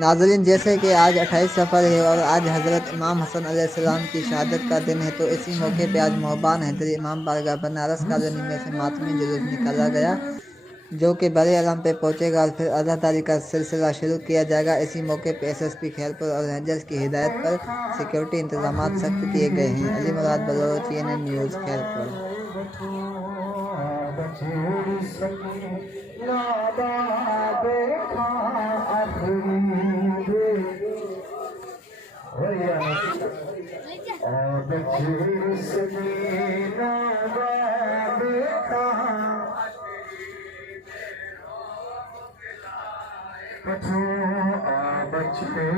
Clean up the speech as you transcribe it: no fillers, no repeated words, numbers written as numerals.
नाज़रीन, जैसे कि आज 28 सफ़र है और आज हज़रत इमाम हसन अलैहिस्सलाम की शहादत का दिन है, तो इसी मौके पे आज महोबान हैदरी इमाम बारगाह बनारस कॉलोनी में से मातमी जुलूस निकाला गया, जो कि बड़े आलम पे पहुंचेगा और फिर अज़ादारी का सिलसिला शुरू किया जाएगा। इसी मौके पे एसएसपी खैरपुर और रेंजर्स की हिदायत पर सिक्योरिटी इंतजाम सख्त किए गए हैं। अली मुराद बलोच, CNN न्यूज़, खैरपुर। बच्चों